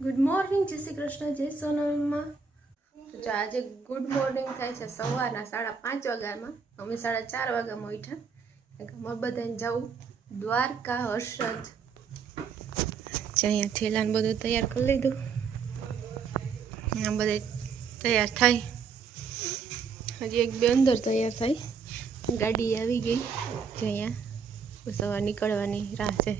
Good morning जय श्री कृष्ण जय सोनलમાં તો આજે ગુડ મોર્નિંગ થાય છે સવારના 5:30 વાગ્યામાં અમે 4:30 વાગ્યામાં ઉઠ્યા અમે બધાને જાવું દ્વારકા હર્ષદ અહીંયા થેલાને બધું તૈયાર કરી લીધું આ બધે તૈયાર થાય હજી એક બે અંદર તૈયાર થાય ગાડી આવી ગઈ જે અહીંયા સવાર નીકળવાની રાહ છે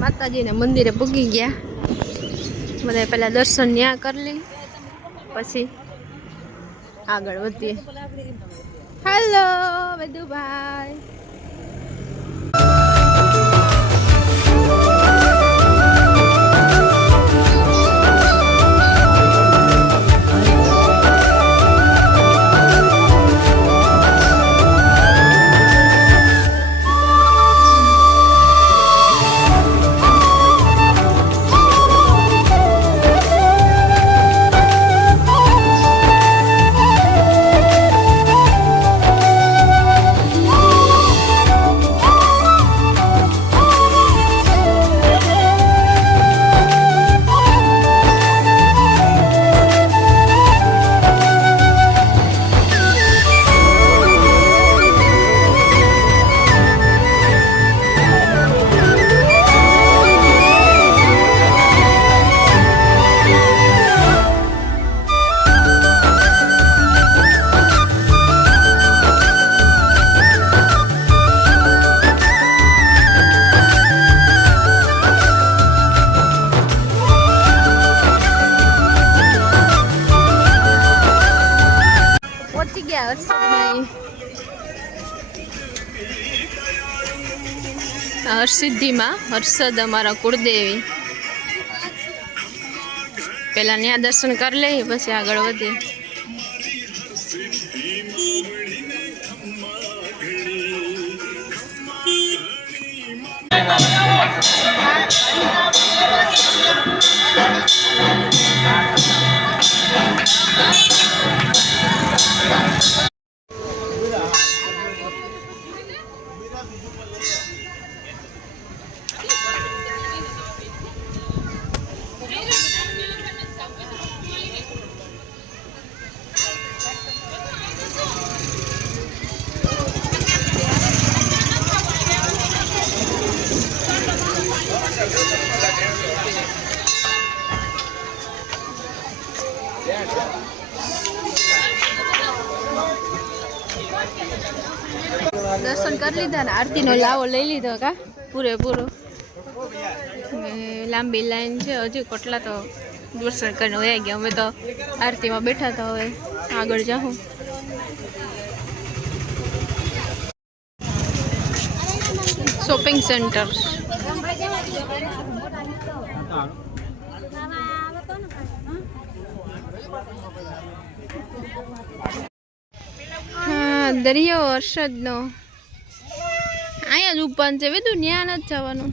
माताजी ने मंदिरे पूगी गया बधाय पहला दर्शन न्या कर ली पछी आगळ वधीए। हेलो वेदु भाई हर्षिद्धि में हर्षद अमारा कुलदेवी पहला न्या दर्शन कर ले पछी आगळ वधीए। दर्शन कर लीधा ने आरती नो लावो लई लीधो का पूरे पूरो लांबी लाइन है हजू कटला तो दर्शन करने वया गया अमे तो आरती में बैठा था हवे आगळ जाऊं। शॉपिंग सेंटर हाँ दरियो हर्षद नो अँ ऊपर से वेदू न्या न जवानुं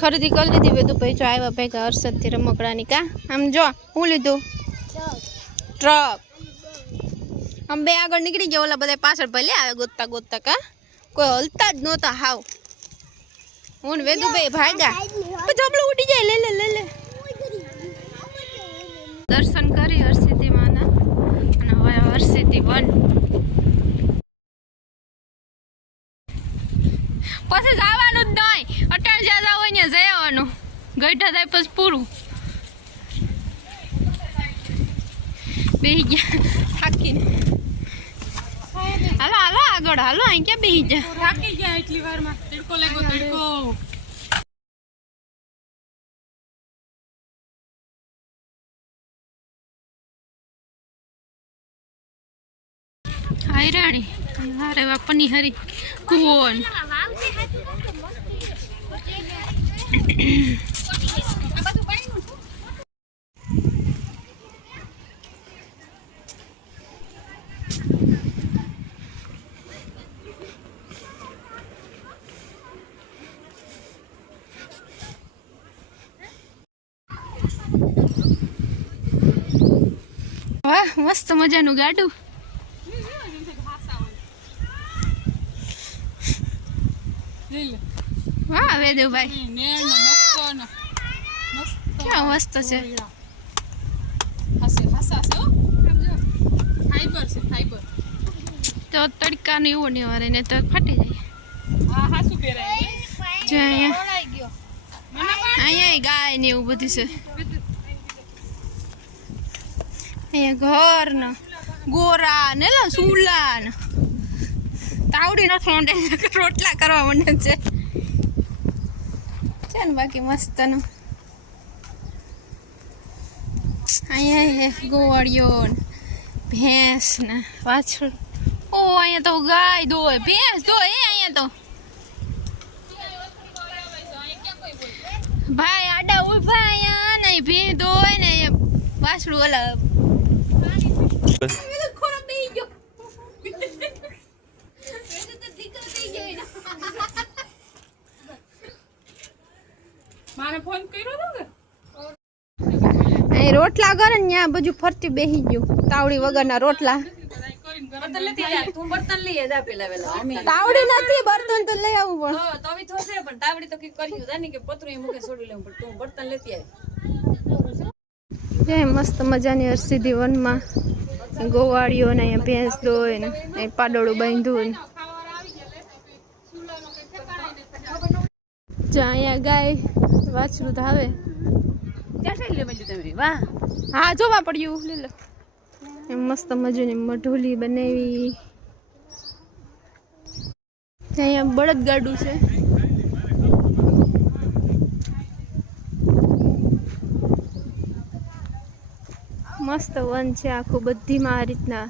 खरीदी कर लीधी वेदू भाई जो आया भेगा हर्षद थी रमकड़ा का आम जो हूँ लीधु ट्रक हम बे आगे निकली गया ओला बधाय पाछळ भले आवे गोतता गोतता का कोई हलता ज नहोता हाव हुन वेदु भाई भाग्या जबलो उठी जाय ले ले ले ले दर्शन करी हरसिद्धि माना અને હવે હરસિદ્ધિ 1 પછી જવાનું જ નહીં અટાણ જ્યાં જાવ અહીંયા જઈ આવવાનું ગઈઢા થાય પછી પૂરું બેહી ગયા થાકીને હાલો હાલો આગળ હાલો અહીં ક્યાં બેહી જા થાકી ગયા એટલી વારમાં તડકો લાગ્યો તડકો हाय रानी अरे बापनी हरी कौन वाह मस्त मजानु गाडू वाह वेदु भाई क्या मस्त है तो तड़का नहीं होने वाले ने तो फटी जाए गाय ने એવું બધું છે અહીંયા ઘર ને ગોરા ને સુલા ને તાવડી નો થોંડે રોટલા કરવા માંડે છે છે ને બાકી મસ્ત નો અહીંયા ગોવાળિયો ભેંસ ને વાછળ ઓ અહીંયા તો ગાય દોય ભેંસ દોય અહીંયા તો ભાઈ આડા ઉભા અહીંયા નહીં ભેંસ દોય ને વાછળું ઓલા माने फोन કર્યો તો કે એ રોટલા કરે ને ન્યા બધું ફરતી બેહી ગયું તાવડી વગરના રોટલા બર્તન લેતી જા તું બર્તન લઈ જા પેલા વેલા અમે તાવડી નથી બર્તન તો લઈ આવું પણ તો તવી થોસે પણ તાવડી તો કી કર્યું જાની કે પતરું મુકે છોડી લેવું પણ તું બર્તન લેતી આવ જે મસ્ત મજાની હરસિદ્ધિ વનમાં ગોવાળીઓ ને અહીંયા ભેંસ દોય ને એ પાડોળું બાંધ્યું ને જા અહીંયા ગાય વાછરું તો આવે ત્યાં લે બધી તમે વાહ હા જોવા પડ્યું લે લો મસ્ત મજાની મઢોલી બનાવી અહીંયા બળદ ગાડું છે મસ્ત વન છે આખું બધીમાં આ રીતના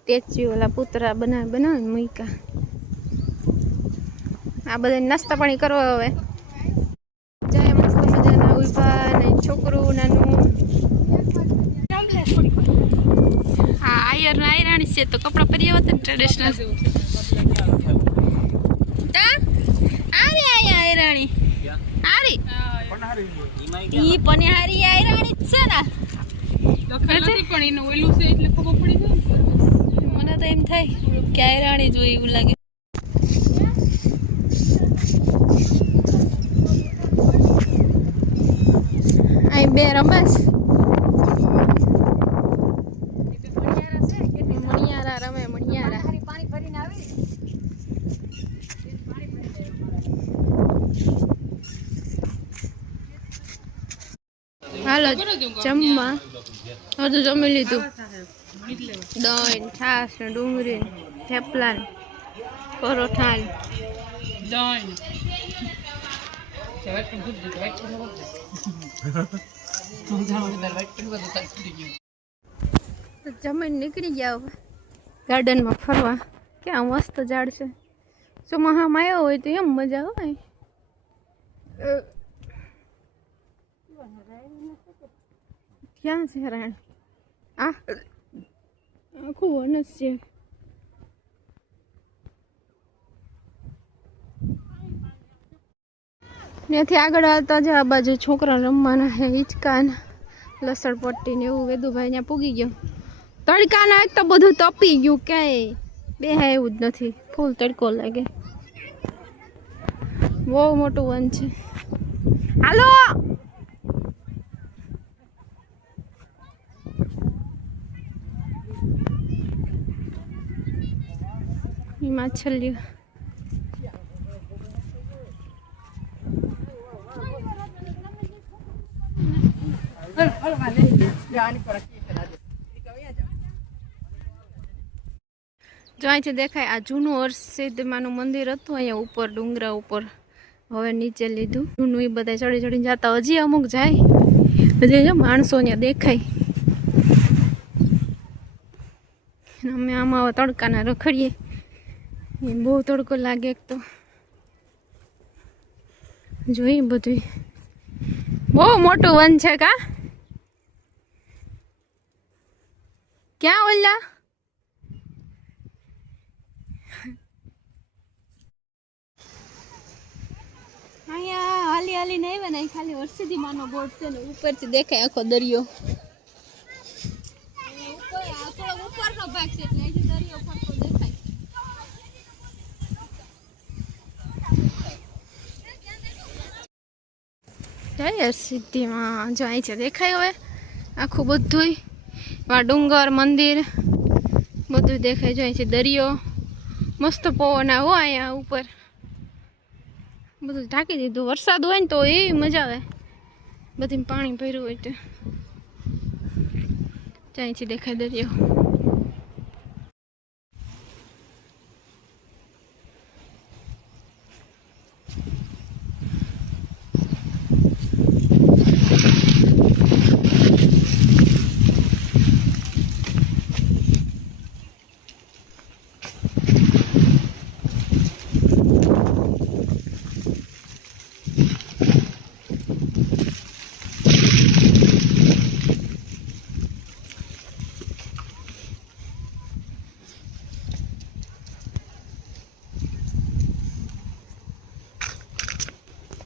ટેચ્યુ ઓલા પૂતરા બનાવીને મૂક્યા આ બધા નાસ્તા પાણી કરવા હવે જાય મસ્ત મજાના ઉભા ને છોકરું નાનું હા આયર આયરાણી છે તો કપડા પહેરી આવત ને ટ્રેડિશનલ આયરાણી હારી ઈ પનિહારી આયરાણી જ છે ને પણ એનું ઓલું છે એટલે ખબર પડી જાય મને તો એમ થાય કે આયરાણી જોઈ એવું લાગે બે રમસ મણિયારા રમે મણિયારા પાણી ભરીને આવી હાલો જમવા બધું જમી લીધું દહીં છાસ ને ડુંગળી થેપલા પરોઠા દહીં જમીન નીકળી ગયા ગાર્ડનમાં ફરવા ક્યાં મસ્ત ઝાડ છે ચોમાસામાં આવ્યો હોય તો એમ મજા આવે ક્યાં છે રાણ આખું વનસ છે ત્યાંથી આગળ આવતા જ આ બાજુ છોકરા રમવાના છે હિંચકા લસણ પટ્ટી ને એવું વેદુભાઈ ત્યાં પૂગી ગયો તડકાના એક તો બધું તપી ગયું, ક્યાંય બેહાય એવું જ નથી, ફૂલ તડકો લાગે. બહુ મોટું વન છે. હાલો માછલીઓ. જો અહીંથી દેખાય આ જૂનું હર્ષિદમાનું મંદિર હતું અહીંયા ઉપર ડુંગરા ઉપર, હવે નીચે લીધું. જૂનું એ બધા ચડી ચડીને જતા, હજી અમુક જાય, હજી જો માણસો ત્યાં દેખાય. અમે આમાં હવે તડકાના રખડીએ, બહુ તડકો લાગે એક તો. જોઈએ બધું બહુ મોટું વન છે. કા ક્યાં ઓલા અહીંયા હાલી હાલી નહીં બનાય, ખાલી હર્ષિદી માનો બોર્ડ છે ને ઉપરથી દેખાય આખો દરિયો. ઉપરનો ભાગ છે એટલે અહીંથી દરિયો ફરતો દેખાય. જય હર્ષિદીમાં જો અહીં છે દેખાય. હવે આખું બધું ડુંગર મંદિર બધું દેખાય. જો અહીંથી દરિયો, મસ્ત પવન આવો અહીંયા ઉપર, બધું ઢાંકી દીધું. વરસાદ હોય ને તો એવી મજા આવે, બધી પાણી ભર્યું હોય તો. અહીંથી દેખાય દરિયો.